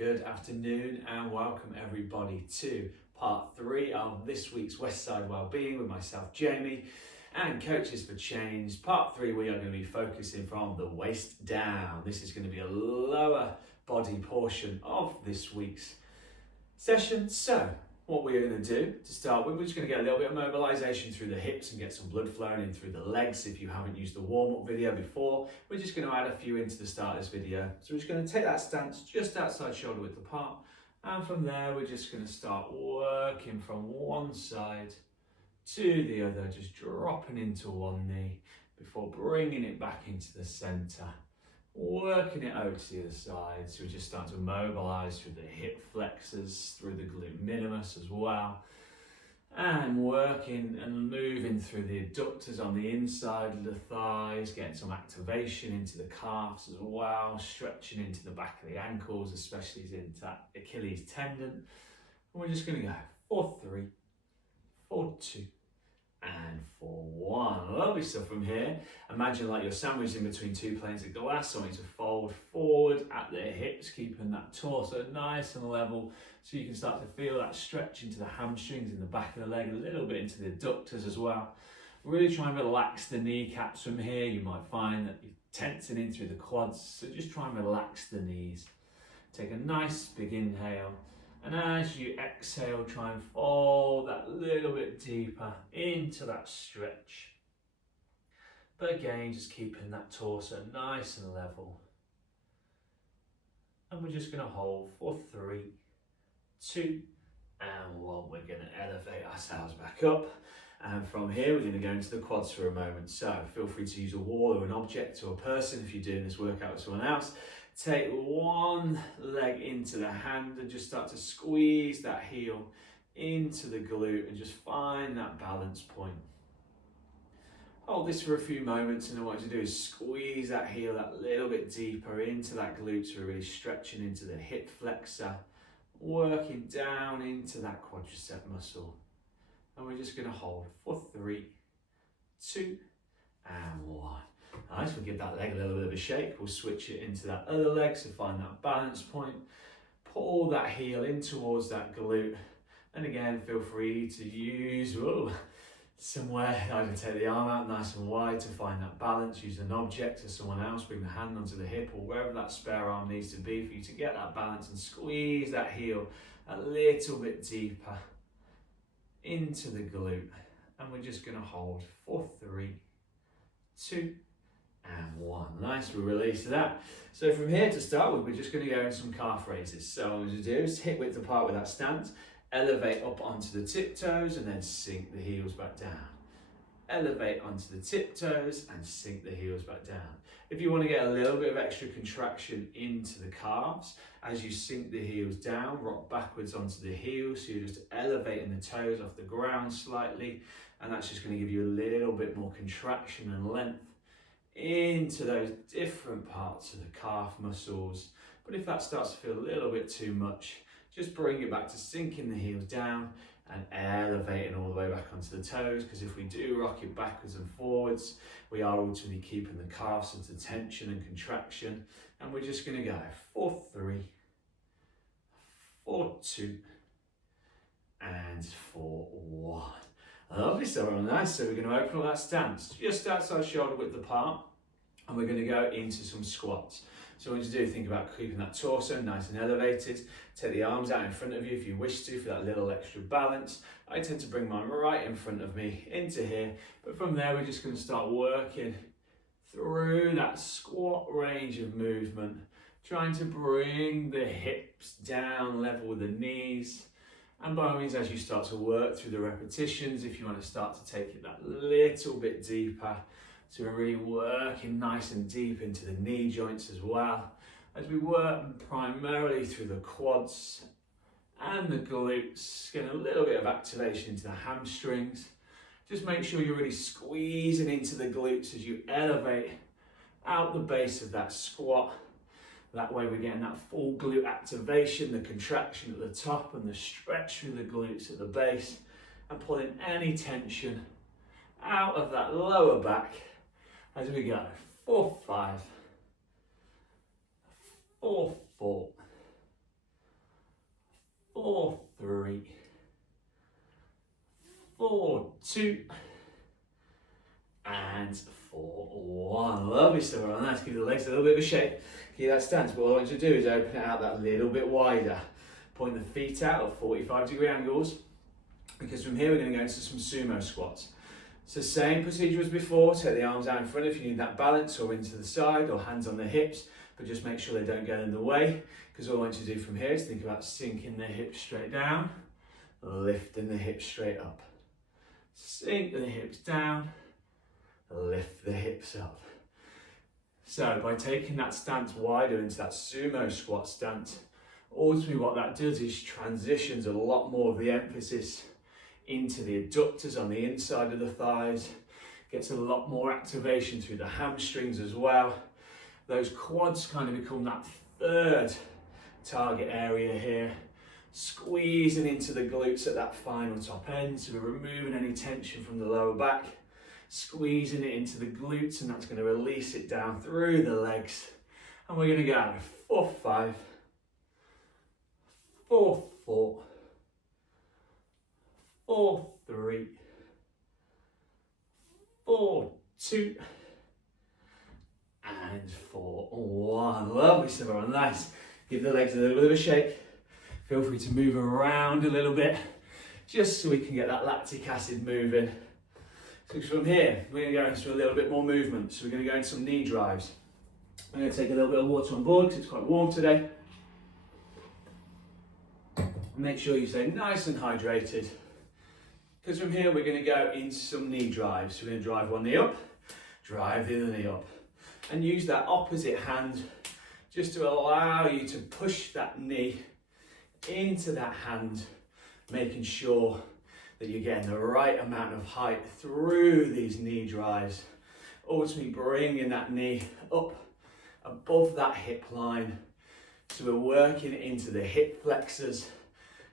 Good afternoon and welcome everybody to part 3 of this week's Westside Wellbeing with myself, Jamie, and Coaches for Change. Part 3, we are going to be focusing from the waist down. This is going to be a lower body portion of this week's session. So what we're going to do to start with, we're just going to get a little bit of mobilization through the hips and get some blood flowing in through the legs. If you haven't used the warm-up video before, we're just going to add a few into the start of this video. So we're just going to take that stance just outside shoulder width apart, and from there we're just going to start working from one side to the other, just dropping into one knee before bringing it back into the center, working it over to the other side. So we just start to mobilize through the hip flexors, through the glute minimus as well, and working and moving through the adductors on the inside of the thighs, getting some activation into the calves as well, stretching into the back of the ankles, especially into that Achilles tendon. And we're just going to go 4, 3, 4, 2, and 4, 1. Lovely stuff from here. Imagine like you're sandwiched in between two planes of glass, something to fold forward at the hips, keeping that torso nice and level, so you can start to feel that stretch into the hamstrings in the back of the leg, a little bit into the adductors as well. Really try and relax the kneecaps from here. You might find that you're tensing in through the quads, so just try and relax the knees. Take a nice big inhale. And as you exhale, try and fold that little bit deeper into that stretch. But again, just keeping that torso nice and level. And we're just going to hold for 3, 2, and 1. We're going to elevate ourselves back up. And from here, we're going to go into the quads for a moment. So feel free to use a wall or an object or a person if you're doing this workout with someone else. Take one leg into the hand and just start to squeeze that heel into the glute and just find that balance point. Hold this for a few moments, and then what you do is squeeze that heel that little bit deeper into that glute, so we're really stretching into the hip flexor, working down into that quadricep muscle. And we're just going to hold for 3, 2, and 1. Nice, we'll give that leg a little bit of a shake. We'll switch it into that other leg, so find that balance point. Pull that heel in towards that glute. And again, feel free to use somewhere, either take the arm out nice and wide to find that balance. Use an object or someone else, bring the hand onto the hip or wherever that spare arm needs to be for you to get that balance, and squeeze that heel a little bit deeper into the glute. And we're just going to hold for 3, 2, and 1. Nice, we release that. So from here to start with, we're just going to go in some calf raises. So what I'm going to do is hip width apart with that stance, elevate up onto the tiptoes and then sink the heels back down. Elevate onto the tiptoes and sink the heels back down. If you want to get a little bit of extra contraction into the calves, as you sink the heels down, rock backwards onto the heels, so you're just elevating the toes off the ground slightly, and that's just going to give you a little bit more contraction and length into those different parts of the calf muscles. But if that starts to feel a little bit too much, just bring it back to sinking the heels down and elevating all the way back onto the toes, because if we do rock it backwards and forwards, we are ultimately keeping the calves into tension and contraction. And we're just going to go 4, 3, 4, 2, and 4, 1. Lovely, so nice. So we're going to open up that stance just outside shoulder width apart, and we're going to go into some squats. So what you do, think about keeping that torso nice and elevated. Take the arms out in front of you if you wish to for that little extra balance. I tend to bring mine right in front of me into here, but from there we're just going to start working through that squat range of movement, trying to bring the hips down level with the knees. And by all means, as you start to work through the repetitions, if you want to start to take it that little bit deeper, so we're really working nice and deep into the knee joints as well, as we work primarily through the quads and the glutes, getting a little bit of activation into the hamstrings. Just make sure you're really squeezing into the glutes as you elevate out the base of that squat. That way we're getting that full glute activation, the contraction at the top and the stretch through the glutes at the base, and pulling any tension out of that lower back as we go. 4, 5, 4, 4, 2, and 4, 1. Lovely stuff. Right, nice. Give the legs a little bit of a shake. Keep that stance. But what I want you to do is open it out that little bit wider. Point the feet out at 45-degree angles, because from here we're going to go into some sumo squats. It's the same procedure as before. Take the arms out in front if you need that balance, or into the side, or hands on the hips, but just make sure they don't get in the way, because all I want you to do from here is think about sinking the hips straight down, lifting the hips straight up. Sink the hips down, lift the hips up. So by taking that stance wider into that sumo squat stance, ultimately what that does is transitions a lot more of the emphasis into the adductors on the inside of the thighs, gets a lot more activation through the hamstrings as well. Those quads kind of become that third target area here, squeezing into the glutes at that final top end, so we're removing any tension from the lower back, squeezing it into the glutes, and that's going to release it down through the legs. And we're going to go 4, 5, 4, 4, 4, 3, 4, 2, and 4, 1. Lovely stuff, everyone. Nice. Give the legs a little bit of a shake. Feel free to move around a little bit, just so we can get that lactic acid moving. So from here, we're going to go into a little bit more movement. So we're going to go into some knee drives. I'm going to take a little bit of water on board because it's quite warm today. Make sure you stay nice and hydrated, because from here we're going to go into some knee drives. So we're going to drive one knee up, drive the other knee up, and use that opposite hand just to allow you to push that knee into that hand, making sure that you're getting the right amount of height through these knee drives, ultimately bringing that knee up above that hip line. So we're working into the hip flexors.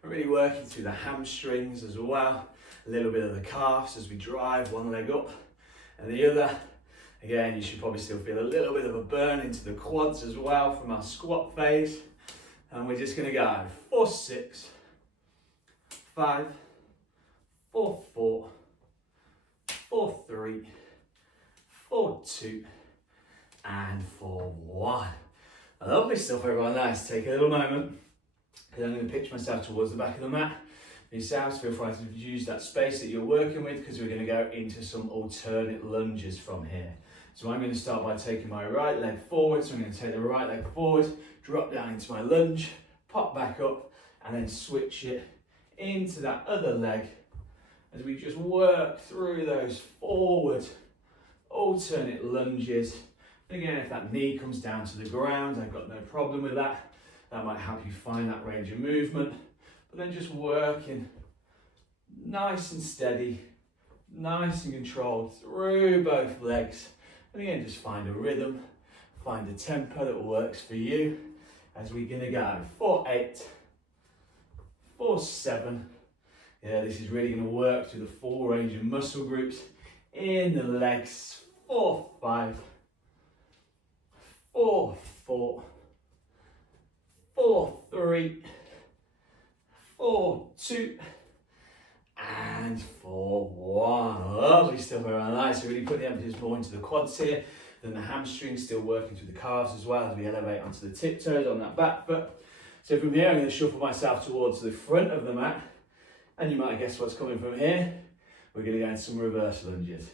We're really working through the hamstrings as well, a little bit of the calves as we drive one leg up and the other. Again, you should probably still feel a little bit of a burn into the quads as well from our squat phase. And we're just going to go 4, 6, 5, 4, 4, 4, 3, 4, 2, and 4, 1. Lovely stuff, everyone. Nice. Take a little moment, because I'm going to pitch myself towards the back of the mat. Yourselves, feel free to use that space that you're working with, because we're going to go into some alternate lunges from here. So I'm going to start by taking my right leg forward. So I'm going to take the right leg forward, drop down into my lunge, pop back up, and then switch it into that other leg as we just work through those forward alternate lunges. And again, if that knee comes down to the ground, I've got no problem with that. That might help you find that range of movement. But then just working nice and steady, nice and controlled through both legs. And again, just find a rhythm, find a tempo that works for you as we're going to go 4, 8, 4, 7. Yeah, this is really going to work through the full range of muscle groups in the legs. 4, 5, 4, 4, 4, 3, 4, 2, and 4, 1. Lovely stuff, everyone. Nice. So really put the emphasis more into the quads here, then the hamstrings, still working through the calves as well as we elevate onto the tiptoes on that back foot. So from here, I'm going to shuffle myself towards the front of the mat, and you might guess what's coming from here. We're going to go into some reverse lunges.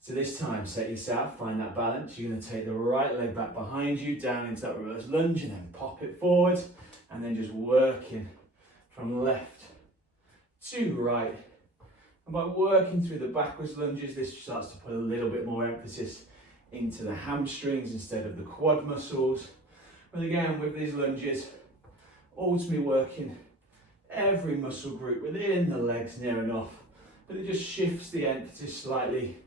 So this time, set yourself, find that balance. You're going to take the right leg back behind you, down into that reverse lunge, and then pop it forward, and then just working from left to right. And by working through the backwards lunges, this starts to put a little bit more emphasis into the hamstrings instead of the quad muscles. But again, with these lunges, ultimately working every muscle group within the legs near enough, but it just shifts the emphasis slightly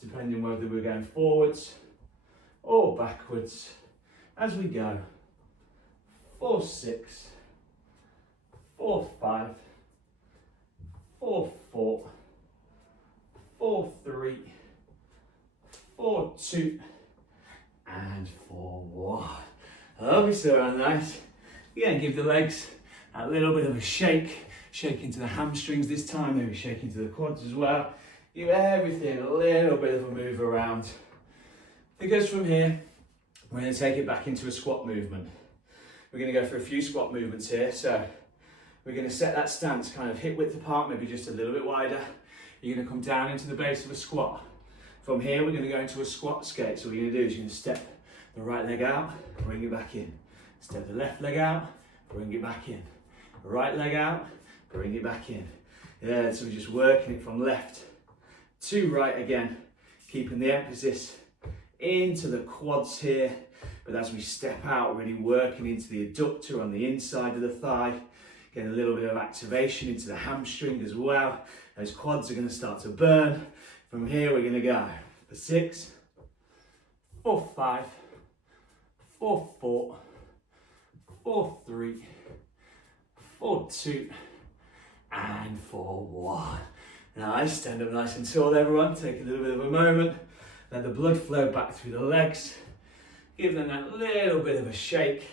depending whether we're going forwards or backwards as we go. 4, 6, 4, 5, 4, 4, 4, 3, 4, 2, and 4, 1. Lovely, so nice. Again, give the legs a little bit of a shake shake into the hamstrings this time, maybe shake into the quads as well. Give everything a little bit of a move around. Because from here, we're going to take it back into a squat movement. We're going to go for a few squat movements here. So we're going to set that stance kind of hip width apart, maybe just a little bit wider. You're going to come down into the base of a squat. From here, we're going to go into a squat skate. So what you're going to do is you're going to step the right leg out, bring it back in. Step the left leg out, bring it back in. Right leg out, bring it back in. Yeah, so we're just working it from left to right again, keeping the emphasis into the quads here, but as we step out, really working into the adductor on the inside of the thigh, getting a little bit of activation into the hamstring as well. Those quads are going to start to burn. From here, we're going to go for 6, 4, 5, 4, 4, 4, 3, 4, 2, and 4, 1. Nice, stand up nice and tall everyone, take a little bit of a moment, let the blood flow back through the legs, give them that little bit of a shake.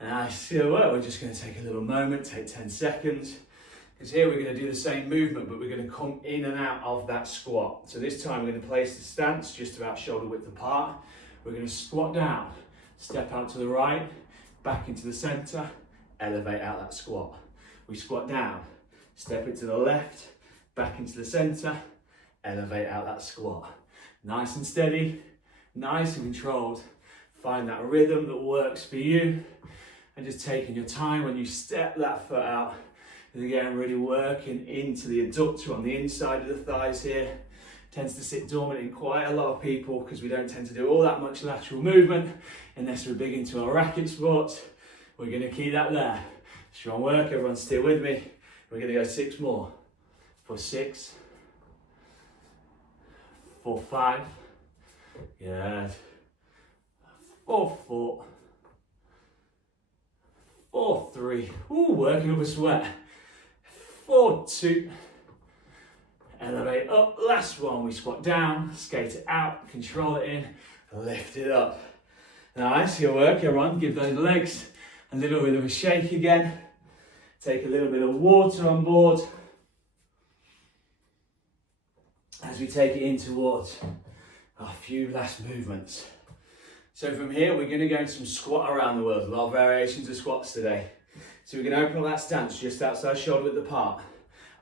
Nice, so we're just going to take a little moment, take 10 seconds, because here we're going to do the same movement, but we're going to come in and out of that squat. So this time we're going to place the stance just about shoulder width apart. We're going to squat down, step out to the right, back into the centre, elevate out that squat. We squat down, step it to the left, back into the centre, elevate out that squat. Nice and steady, nice and controlled. Find that rhythm that works for you, and just taking your time when you step that foot out. And again, really working into the adductor on the inside of the thighs here. Tends to sit dormant in quite a lot of people because we don't tend to do all that much lateral movement unless we're big into our racket sports. We're going to keep that there. Strong work, everyone stay with me. We're going to go 6 more. For 6, for 5, good, for 4, for 3, ooh, working up a sweat, for 2, elevate up, last one, we squat down, skate it out, control it in, lift it up. Nice, your work everyone, give those legs a little bit of a shake again, take a little bit of water on board, as we take it in towards a few last movements. So from here, we're going to go into some squat around the world. A lot of variations of squats today. So we're going to open up that stance just outside shoulder width apart.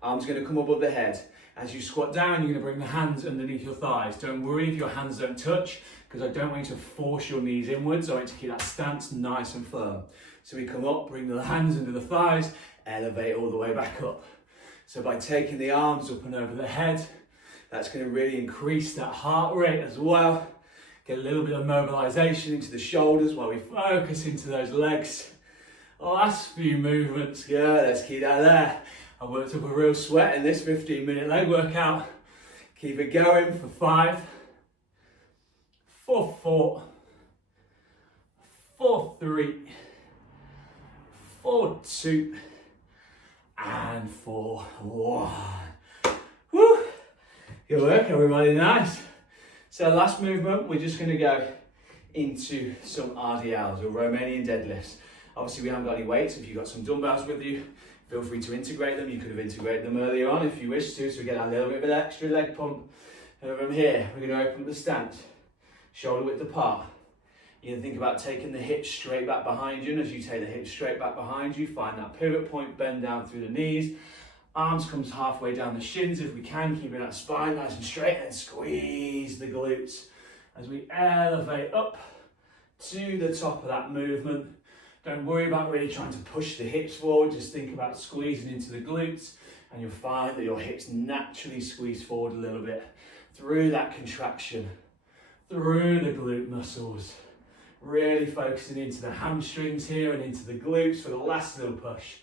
Arms going to come above the head. As you squat down, you're going to bring the hands underneath your thighs. Don't worry if your hands don't touch, because I don't want you to force your knees inwards. I want you to keep that stance nice and firm. So we come up, bring the hands under the thighs, elevate all the way back up. So by taking the arms up and over the head, that's going to really increase that heart rate as well. Get a little bit of mobilization into the shoulders while we focus into those legs. Last few movements, good, let's keep that there. I worked up a real sweat in this 15-minute leg workout. Keep it going for 5, for 4, for 3, for 2, and for 1. Woo! Good work everybody, nice. So last movement, we're just going to go into some RDLs or Romanian deadlifts. Obviously we haven't got any weights. If you've got some dumbbells with you, feel free to integrate them. You could have integrated them earlier on if you wish to, so we get a little bit of extra leg pump. And from here, we're going to open up the stance, shoulder width apart. You're going to think about taking the hips straight back behind you, and as you take the hips straight back behind you, find that pivot point, bend down through the knees. Arms comes halfway down the shins if we can, keeping that spine nice and straight, and squeeze the glutes as we elevate up to the top of that movement. Don't worry about really trying to push the hips forward, just think about squeezing into the glutes, and you'll find that your hips naturally squeeze forward a little bit through that contraction, through the glute muscles. Really focusing into the hamstrings here and into the glutes for the last little push.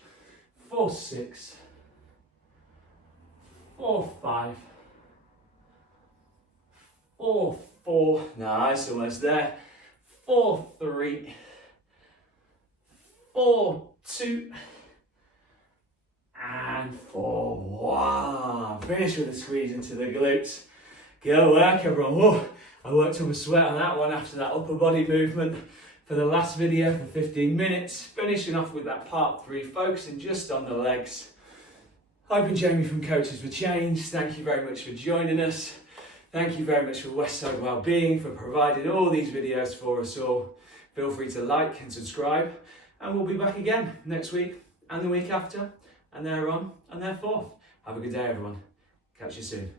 4, 6, 4, 5, 4, 4, nice, almost there. 4, 3, 4, 2, and 4, 1. Finish with a squeeze into the glutes. Good work everyone. Whoa. I worked up a sweat on that one after that upper body movement for the last video for 15 minutes. Finishing off with that part 3, focusing just on the legs. I've been Jamie from Coaches for Change. Thank you very much for joining us. Thank you very much for Westside Wellbeing for providing all these videos for us all. Feel free to like and subscribe, and we'll be back again next week and the week after, and thereon and therefore. Have a good day, everyone. Catch you soon.